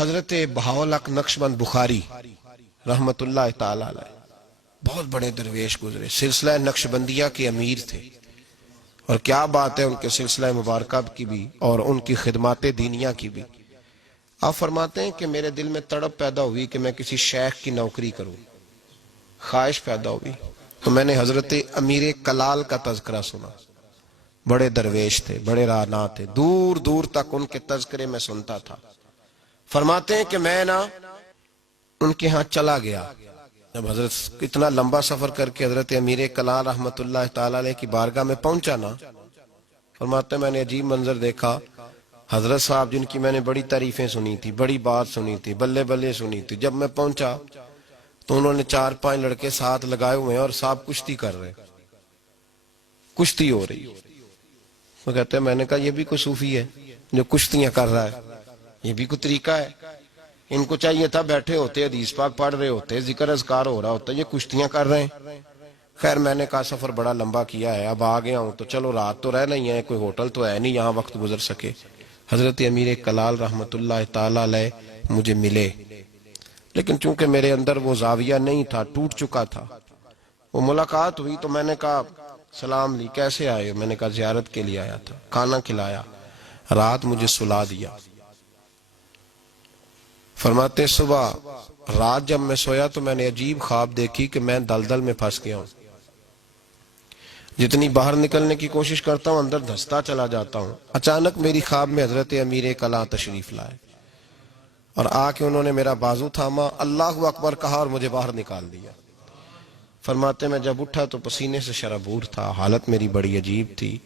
حضرت بہاؤالحق نقشبند بخاری رحمت اللہ تعالی علیہ بہت بڑے درویش گزرے، سلسلہ نقشبندیہ کے امیر تھے، اور کیا بات ہے ان کے سلسلہ مبارکہ کی بھی اور ان کی خدمات دینیہ کی بھی۔ آپ فرماتے ہیں کہ میرے دل میں تڑپ پیدا ہوئی کہ میں کسی شیخ کی نوکری کروں، خواہش پیدا ہوئی، تو میں نے حضرت امیر کلال کا تذکرہ سنا۔ بڑے درویش تھے، بڑے راہنما تھے، دور دور تک ان کے تذکرے میں سنتا تھا۔ فرماتے ہیں کہ میں ان کے ہاں چلا گیا، جب حضرت اتنا لمبا سفر کر کے حضرت امیر کلال رحمت اللہ تعالی علیہ کی بارگاہ میں پہنچا نا، فرماتے ہیں میں نے عجیب منظر دیکھا۔ حضرت صاحب جن کی میں نے بڑی تعریفیں سنی تھی، بڑی بات سنی تھی، بلے بلے سنی تھی، جب میں پہنچا تو انہوں نے 4-5 لڑکے ساتھ لگائے ہوئے ہیں اور صاحب کشتی کر رہے، کشتی ہو رہی۔ وہ کہتے ہیں میں نے کہا یہ بھی کوئی صوفی ہے جو کشتیاں کر رہا ہے، یہ بھی کوئی طریقہ ہے؟ ان کو چاہیے تھا بیٹھے ہوتے، حدیث پاک پڑھ رہے ہوتے، ذکر اذکار ہو رہا ہوتا، یہ کشتیاں کر رہے ہیں۔ خیر میں نے کہا سفر بڑا لمبا کیا ہے، اب آ گیا ہوں تو چلو رات تو رہنا ہی ہے، کوئی ہوٹل تو ہے نہیں یہاں وقت گزر سکے۔ حضرت امیر کلال رحمت اللہ تعالی علیہ مجھے ملے، لیکن چونکہ میرے اندر وہ زاویہ نہیں تھا، ٹوٹ چکا تھا۔ وہ ملاقات ہوئی تو میں نے کہا سلام لی، کیسے آئے؟ میں نے کہا زیارت کے لیے آیا تھا۔ کھانا کھلایا، رات مجھے سلا دیا۔ فرماتے صبح رات جب میں سویا تو میں نے عجیب خواب دیکھی کہ میں دلدل میں پھنس گیا ہوں، جتنی باہر نکلنے کی کوشش کرتا ہوں اندر دھستا چلا جاتا ہوں۔ اچانک میری خواب میں حضرت امیر کلال تشریف لائے اور آ کے انہوں نے میرا بازو تھاما، اللہ اکبر کہا اور مجھے باہر نکال دیا۔ فرماتے میں جب اٹھا تو پسینے سے شرابور تھا، حالت میری بڑی عجیب تھی۔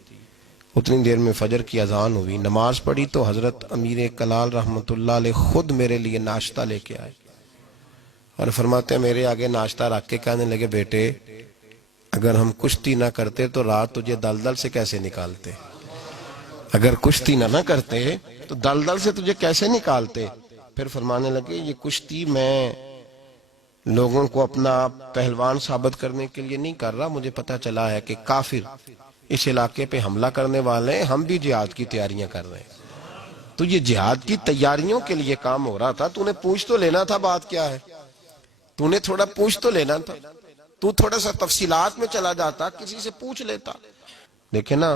اتنی دیر میں فجر کی اذان ہوئی، نماز پڑھی تو حضرت امیر کلال رحمت اللہ علیہ خود میرے لیے ناشتہ لے کے آئے اور فرماتے ہیں میرے آگے ناشتہ رکھ کے کہنے لگے بیٹے اگر ہم کشتی نہ کرتے تو رات تجھے دلدل سے کیسے نکالتے؟ اگر کشتی نہ کرتے تو دلدل سے تجھے کیسے نکالتے؟ پھر فرمانے لگے یہ کشتی میں لوگوں کو اپنا پہلوان ثابت کرنے کے لیے نہیں کر رہا، مجھے پتا چلا ہے کہ کافر اس علاقے پہ حملہ کرنے والے ہیں، ہم بھی جہاد کی تیاریاں کر رہے ہیں۔ تو یہ جہاد کی تیاریوں کے لیے کام ہو رہا تھا، تو نے پوچھ تو لینا تھا بات کیا ہے، تو نے تھوڑا پوچھ تو لینا تھا، تو تھوڑا سا تفصیلات میں چلا جاتا، کسی سے پوچھ لیتا۔ دیکھیں نا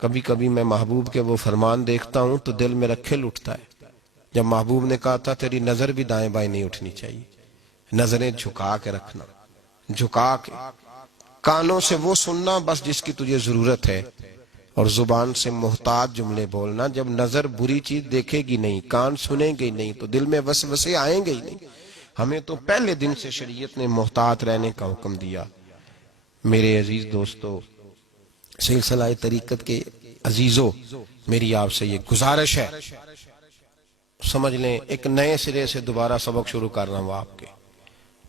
کبھی کبھی میں محبوب کے وہ فرمان دیکھتا ہوں تو دل میرا کھل اٹھتا ہے، جب محبوب نے کہا تھا تیری نظر بھی دائیں بائیں نہیں اٹھنی چاہیے، نظریں جھکا کے رکھنا، جھکا کے، کانوں سے وہ سننا بس جس کی تجھے ضرورت ہے، اور زبان سے محتاط جملے بولنا۔ جب نظر بری چیز دیکھے گی نہیں، کان سنیں گے نہیں تو دل میں وسوسے آئیں گے ہی نہیں۔ ہمیں تو پہلے دن سے شریعت نے محتاط رہنے کا حکم دیا۔ میرے عزیز دوستو، سلسلہ طریقت کے عزیزو، میری آپ سے یہ گزارش ہے، سمجھ لیں ایک نئے سرے سے دوبارہ سبق شروع کر رہا ہوں آپ کے۔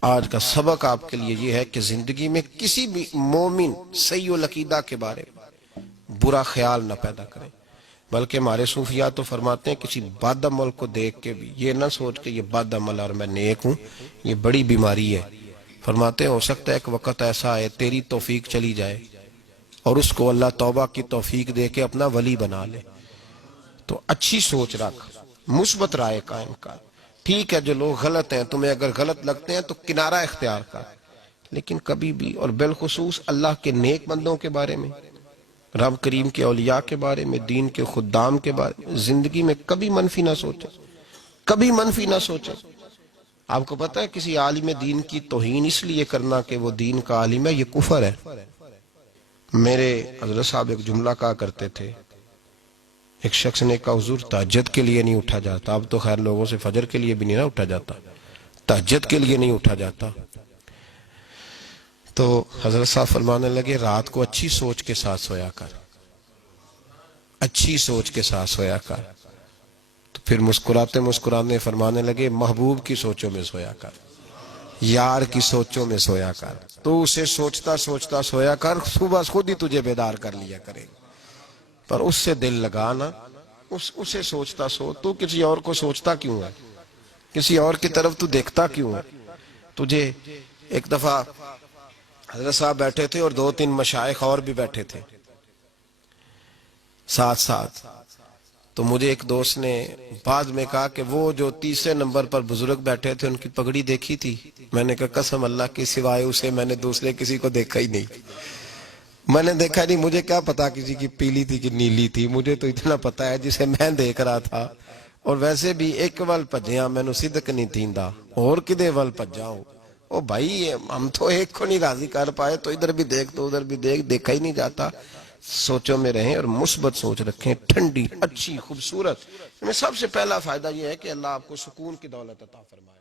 آج کا سبق آپ کے لیے یہ ہے کہ زندگی میں کسی بھی مومن سیء العقیدہ کے بارے میں برا خیال نہ پیدا کریں، بلکہ ہمارے صوفیاء تو فرماتے ہیں کسی بد عمل کو دیکھ کے بھی یہ نہ سوچ کہ یہ بد عمل اور میں نیک ہوں، یہ بڑی بیماری ہے۔ فرماتے ہیں ہو سکتا ہے ایک وقت ایسا ہے تیری توفیق چلی جائے اور اس کو اللہ توبہ کی توفیق دے کے اپنا ولی بنا لے، تو اچھی سوچ رکھ، مثبت رائے قائم کر۔ ٹھیک ہے جو لوگ غلط ہیں تمہیں اگر غلط لگتے ہیں تو کنارہ اختیار کر، لیکن کبھی بھی اور بالخصوص اللہ کے نیک بندوں کے بارے میں، رب کریم کے اولیاء کے بارے میں، دین کے خدام کے بارے میں زندگی میں کبھی منفی نہ سوچیں، کبھی منفی نہ سوچیں۔ آپ کو پتہ ہے کسی عالم دین کی توہین اس لیے کرنا کہ وہ دین کا عالم ہے، یہ کفر ہے۔ میرے حضرت صاحب ایک جملہ کہا کرتے تھے، ایک شخص نے کہا حضور تہجد کے لیے نہیں اٹھا جاتا، اب تو خیر لوگوں سے فجر کے لیے بھی نہیں نہ اٹھا جاتا، تہجد کے لیے نہیں اٹھا جاتا۔ تو حضرت صاحب فرمانے لگے رات کو اچھی سوچ کے ساتھ سویا کر، اچھی سوچ کے ساتھ سویا کر۔ تو پھر مسکراتے مسکراتے فرمانے لگے محبوب کی سوچوں میں سویا کر، یار کی سوچوں میں سویا کر، تو اسے سوچتا سوچتا سویا کر، صبح خود ہی تجھے بیدار کر لیا کرے، پر اس سے دل لگانا، اسے سوچتا سو، تو کسی اور کو سوچتا کیوں ہے، کسی اور کی طرف تو دیکھتا کیوں ہے؟ تجھے ایک دفعہ حضرت صاحب بیٹھے تھے اور 2-3 مشائخ اور بھی بیٹھے تھے ساتھ ساتھ، تو مجھے ایک دوست نے بعد میں کہا کہ وہ جو تیسرے نمبر پر بزرگ بیٹھے تھے ان کی پگڑی دیکھی تھی؟ میں نے کہا قسم اللہ کی سوائے اسے میں نے دوسرے کسی کو دیکھا ہی نہیں. میں نے دیکھا نہیں, مجھے کیا پتا کسی کی پیلی تھی کہ نیلی تھی, مجھے تو اتنا پتا ہے جسے میں دیکھ رہا تھا. اور ویسے بھی ایک ول پجیاں میں نو صدق نہیں تھیندا اور کدے ول پجاؤں. او بھائی ہم تو ایک کو نہیں راضی کر پائے تو ادھر بھی دیکھ تو ادھر بھی دیکھ, دیکھا ہی نہیں جاتا. سوچوں میں رہیں اور مثبت سوچ رکھیں, ٹھنڈی اچھی خوبصورت. میں سب سے پہلا فائدہ یہ ہے کہ اللہ آپ کو سکون کی دولت عطا فرمائے.